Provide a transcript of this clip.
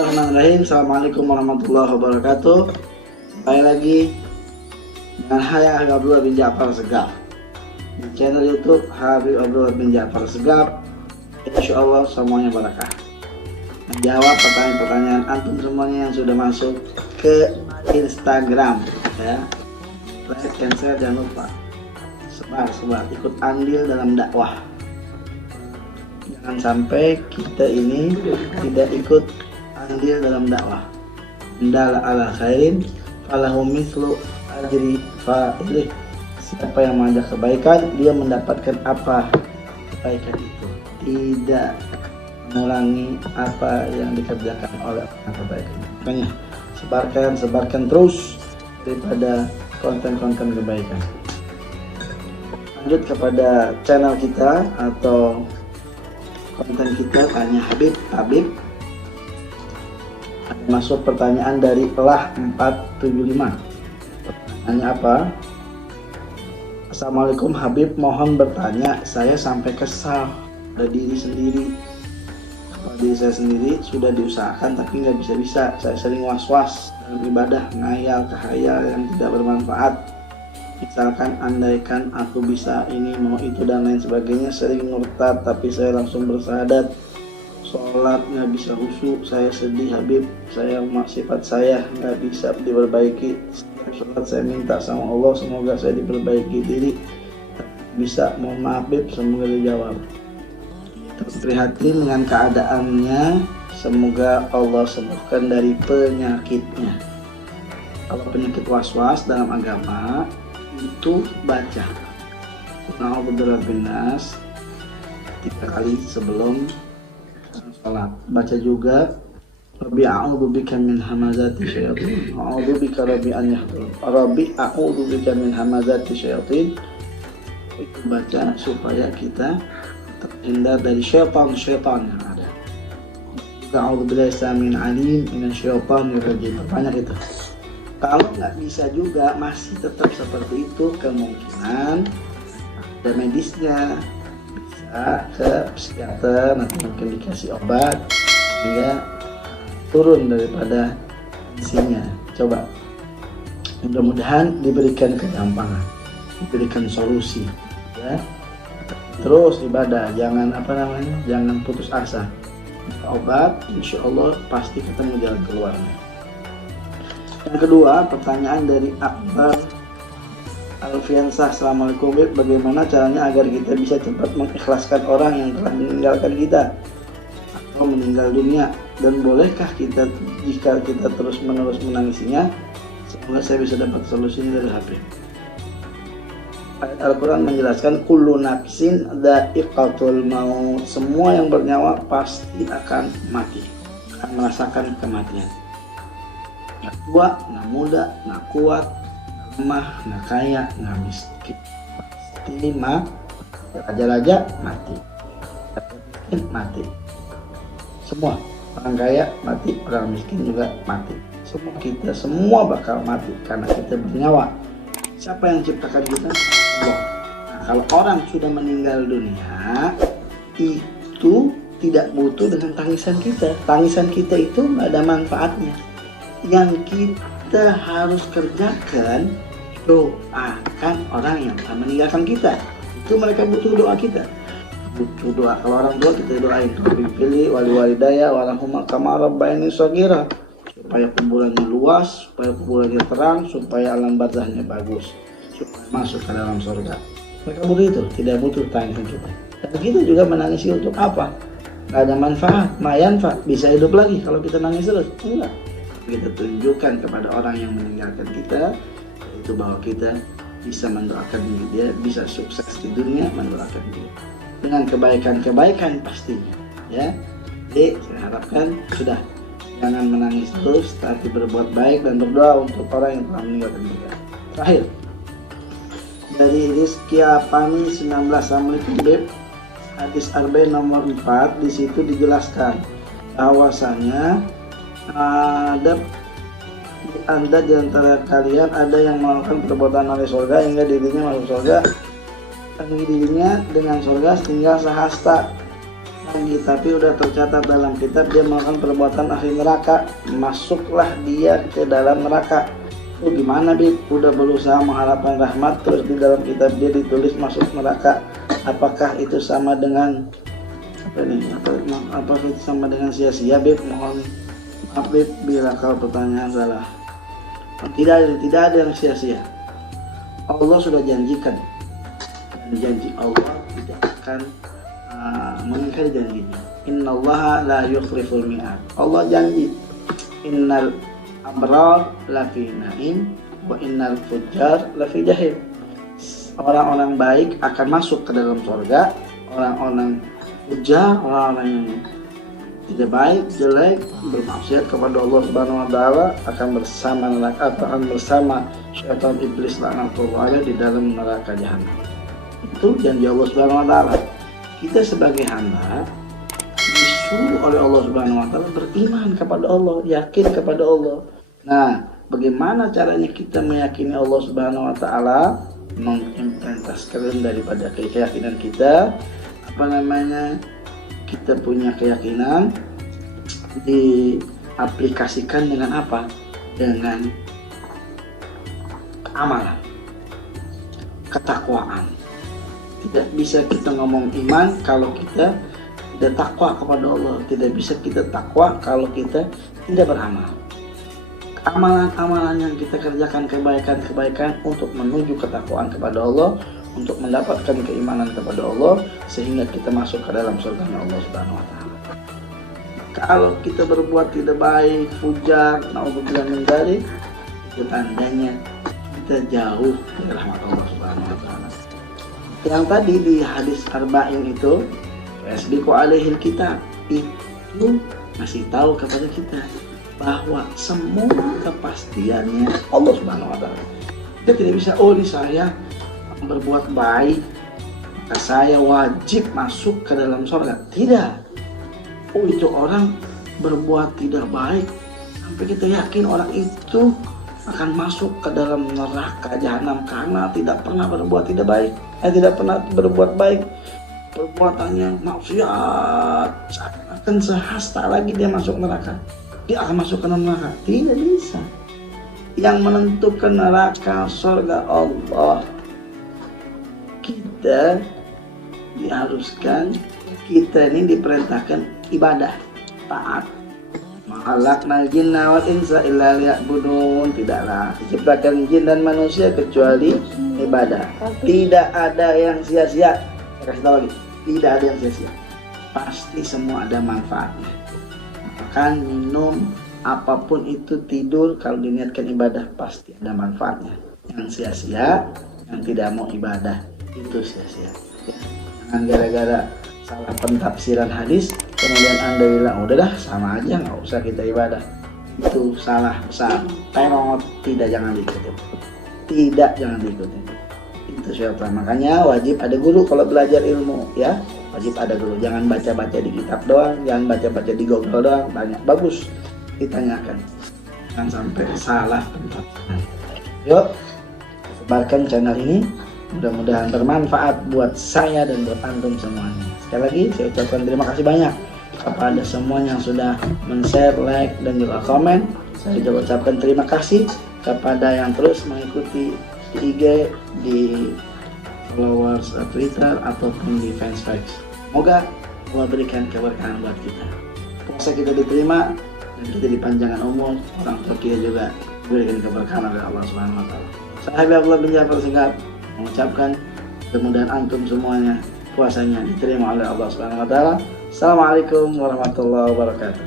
Bismillahirrahmanirrahim. Assalamualaikum warahmatullahi wabarakatuh. Kembali lagi dengan saya Habib Abdullah bin Ja'far Segaf di channel YouTube Habib Abdullah bin Ja'far Segaf. Insya Allah semuanya barakah. Menjawab pertanyaan-pertanyaan antum semuanya yang sudah masuk ke Instagram, ya. Like and share, jangan lupa sebar ikut andil dalam dakwah. Jangan sampai kita ini tidak ikut andil dalam dakwah. Indal ala khairin falahu mithlu ajri fa'ilih. Siapa yang mengajak kebaikan, dia mendapatkan apa kebaikan itu, tidak mengulangi apa yang dikerjakan oleh orang kebaikan. Makanya sebarkan terus daripada konten-konten kebaikan. Lanjut kepada channel kita atau konten kita, tanya Habib. Ada masuk pertanyaan dari Elah 475. Pertanyaannya apa? Assalamualaikum Habib, mohon bertanya, saya sampai kesal pada diri sendiri. Kalau diri saya sendiri sudah diusahakan tapi nggak bisa. Saya sering was-was dalam ibadah, ngayal tahayal yang tidak bermanfaat. Misalkan andaikan aku bisa ini mau itu dan lain sebagainya, sering murtad tapi saya langsung bersahadat. Sholat nggak bisa khusyuk, saya sedih Habib, sifat saya nggak bisa diperbaiki. Setiap sholat saya minta sama Allah semoga saya diperbaiki diri. Bisa, mohon maaf Habib, semoga dijawab. Terus prihatin dengan keadaannya, semoga Allah sembuhkan dari penyakitnya. Kalau penyakit was-was dalam agama itu baca A'udzubirabbinas 3 kali sebelum sholat. Baca juga Rabbi a'udzubika min hamazati syayatin, a'udzubika Rabbi an yahdurun, Rabbi a'udzubika min hamazati syayatin. Itu baca supaya kita terhindar dari syaitan yang ada. A'udzubillahi min alim minasyaitonir rajim. Banyak itu. Kalau nggak bisa juga, masih tetap seperti itu, kemungkinan ada medisnya, bisa ke psikiater, nanti mungkin dikasih obat sehingga turun daripada tensinya. Coba, mudah-mudahan diberikan kegampangan, diberikan solusi, ya. Terus ibadah, jangan jangan putus asa. Obat, insya Allah pasti ketemu jalan keluarnya. Yang kedua, pertanyaan dari Akbar Alfiansah. Assalamualaikum, bagaimana caranya agar kita bisa cepat mengikhlaskan orang yang telah meninggalkan kita atau meninggal dunia, dan bolehkah kita jika kita terus-menerus menangisinya? Semoga saya bisa dapat solusinya dari Habib. Ayat Al-Quran menjelaskan kullu nafsin dha'iqatul maut, semua yang bernyawa pasti akan mati, akan merasakan kematian. Nggak tua, nggak muda, nggak kuat, nggak lemah, nggak kaya, nggak miskin, pasti raja-raja mati, miskin mati, semua orang kaya mati, orang miskin juga mati, semua bakal mati karena kita bernyawa. Siapa yang ciptakan kita? Allah. Nah, kalau orang sudah meninggal dunia, itu tidak butuh dengan tangisan kita itu nggak ada manfaatnya. Yang kita harus kerjakan, doakan orang yang telah meninggalkan kita. Itu mereka butuh doa kita. Butuh doa. Kalau orang tua kita doain, pilih wali-walidaya warahumma kama rabbayani shaghira, supaya kuburannya luas, supaya kuburannya terang, supaya alam barzahnya bagus, supaya masuk ke dalam surga. Mereka butuh itu, tidak butuh tangisan kita. Dan kita juga menangisi untuk apa? Gak ada manfaat, mayanfa, bisa hidup lagi kalau kita nangis terus? Enggak. Kita tunjukkan kepada orang yang meninggalkan kita, itu bahwa kita bisa mendoakan dia, bisa sukses di dunia, mendoakan dia dengan kebaikan pastinya, ya. Jadi saya harapkan sudah, jangan menangis terus, tapi berbuat baik dan berdoa untuk orang yang telah meninggalkan kita. Terakhir dari Rizky Apani 19. Assalamualaikum Beb, hadis Arba'in nomor 4, di situ dijelaskan bahwasanya ada di antara kalian ada yang melakukan perbuatan ahli surga hingga dirinya masuk surga, dan dirinya dengan surga tinggal sehasta. lagi, tapi udah tercatat dalam kitab dia melakukan perbuatan ahli neraka, masuklah dia ke dalam neraka. Gimana Bib? Udah berusaha mengharapkan rahmat, terus di dalam kitab dia ditulis masuk neraka. Apakah itu sama dengan apa itu sama dengan sia-sia Bib? Mohon maaf Bib bila kalau pertanyaan salah. Tidak ada yang sia-sia. Allah sudah janjikan, dan janji Allah tidak akan mengingkari janjinya. Innallaha la yukhliful mi'ad. Allah janji, innal abrar lafi na'im wa innal fujjar lafi jahim. Orang-orang baik akan masuk ke dalam surga, orang-orang fujar, orang-orang yang tidak baik, jelek, bermaksiat kepada Allah Subhanahu wa taala akan bersama neraka, akan bersama syaitan iblis laknatullah di dalam neraka jahanam. Itu janji Allah Subhanahu wa taala. Kita sebagai hamba disuruh oleh Allah Subhanahu wa taala beriman kepada Allah, yakin kepada Allah. Nah, bagaimana caranya kita meyakini Allah Subhanahu wa taala? Mengimplementasikan daripada keyakinan kita, kita punya keyakinan diaplikasikan dengan apa? Dengan amalan, ketakwaan. Tidak bisa kita ngomong iman kalau kita tidak takwa kepada Allah. Tidak bisa kita takwa kalau kita tidak beramal. Amalan-amalan yang kita kerjakan, kebaikan-kebaikan untuk menuju ketakwaan kepada Allah, untuk mendapatkan keimanan kepada Allah, sehingga kita masuk ke dalam surga Allah Subhanahu wa taala. Kalau kita berbuat tidak baik, fujar, naudzubillah min dzalik, itu tandanya kita jauh dari rahmat Allah Subhanahu wa taala. Yang tadi di hadis arba'in itu, yasbiqu alaihil kitab, itu masih tahu kepada kita bahwa semua kepastiannya Allah Subhanahu wa taala. Kita tidak bisa, di saya berbuat baik maka saya wajib masuk ke dalam surga. Tidak. Itu orang berbuat tidak baik sampai kita yakin orang itu akan masuk ke dalam neraka jahanam karena tidak pernah berbuat tidak baik. Tidak pernah berbuat baik. Perbuatannya maksiat, akan sehasta lagi dia masuk neraka. Dia akan masuk ke neraka. Tidak bisa. Yang menentukan neraka surga Allah. Kita diharuskan, kita ini diperintahkan ibadah, taat. Ma'alaknal jinna wal insa illa liya'budun. Tidaklah diciptakan jin dan manusia kecuali ibadah. Tidak ada yang sia-sia. Saya kasih tahu lagi, tidak ada yang sia-sia. Pasti semua ada manfaatnya. Makan, minum, apapun itu, tidur, kalau diniatkan ibadah pasti ada manfaatnya. Yang sia-sia, yang tidak mau ibadah, itu sia-sia. Jangan gara-gara salah pentafsiran hadis kemudian Anda bilang udah dah sama aja, nggak usah kita ibadah. Itu salah besar. Terot, tidak, jangan diikutin. Tidak, jangan diikutin. Itu siapa? Makanya wajib ada guru kalau belajar ilmu, ya. Wajib ada guru. Jangan baca-baca di kitab doang, jangan baca-baca di Google doang. Banyak bagus ditanyakan. Jangan sampai salah pentafsiran. Yuk, sebarkan channel ini. Mudah-mudahan bermanfaat buat saya dan buat antum semuanya. Sekali lagi saya ucapkan terima kasih banyak kepada semuanya yang sudah men-share, like, dan juga komen. Saya juga ucapkan terima kasih kepada yang terus mengikuti di IG, di followers Twitter ataupun di fanspage. Semoga Allah berikan keberkahan buat kita. Puasa kita diterima dan kita dipanjangkan umur, orang tua kita juga diberikan keberkahan oleh Allah Subhanahu wa taala. Saya Habib Abdullah bin Ja'far Singkat mengucapkan mudah-mudahan antum semuanya puasanya diterima oleh Allah Subhanahu wa taala. Assalamualaikum warahmatullahi wabarakatuh.